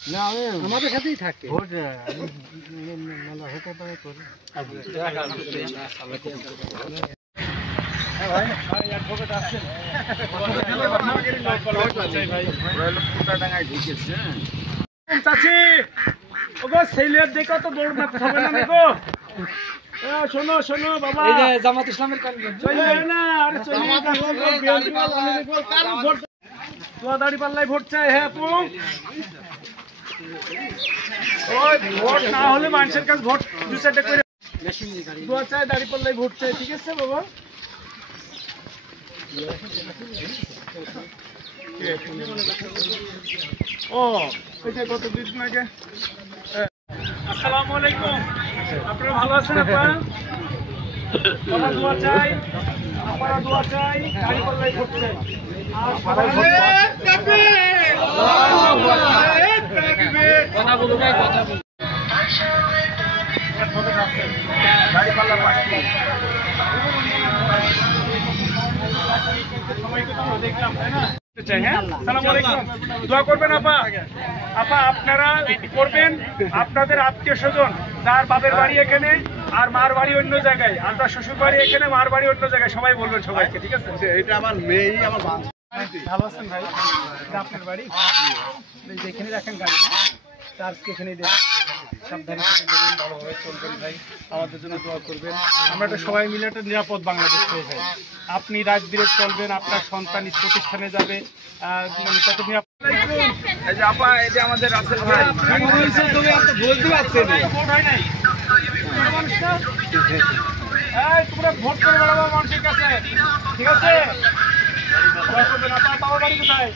না আমাদের সাথেই থাকে ভোট মেলা হতে পারে করে চাচি ওগো ছেলের দেখো তো দৌড় মারতে হবে না দেখো শোনো শোনো বাবা এই যে জামাত ইসলামের কারণে চলে না আরে চলে ভোট দাঁড়ি পাল্লাই ভোট চাই হ্যাঁ আপু ওই ভোট না হলে মানুষের কাছে ভোট দু চারটা করে দোয়া চাই দাঁড়ি পাল্লাই ভোট চাই ঠিক আছে বাবা ও ওই যে গত দুদিন আগে আসসালামু আলাইকুম আপনারা ভালো আছেন আপনারা বাবা দোয়া চাই আপনারা দোয়া চাই দাঁড়ি পাল্লাই ভোট চাই আর সবাই কথা বলুন কথা বলুন দাঁড়ি পাল্লা পাশে সবাইকে তো দেখলাম তাই না দোয়া করবেন আপা আপা আপনারা করবেন আপনাদের আত্মীয় স্বজন যার বাপের বাড়ি এখানে আর মার বাড়ি অন্য জায়গায় আর তার শ্বশুর বাড়ি এখানে মার বাড়ি অন্য জায়গায় সবাই বলবেন সবাইকে ঠিক আছে এটা আমার মেয়েই আমার ভালো আছেন ভাই এটা আপনার বাড়ি যেখানে রাখেন গাড়ি চার্জকে এখানেই দেন সাবধানে দেবেন ভালোভাবে চলবেন ভাই আমাদের জন্য দোয়া করবেন আমরা একটা সবাই মিলে একটা নিরাপদ বাংলাদেশ পেয়ে যাই আপনি রাত বিরেত চলবেন আপনার সন্তান প্রতিষ্ঠানে যাবে আমাদের রাসেল ভাই বলতে পারছেন ভোট হয় নাই তোমরা ভোট করে বেড়াবো মানুষের কাছে ঠিক আছে বাবার বাড়ি কোথায়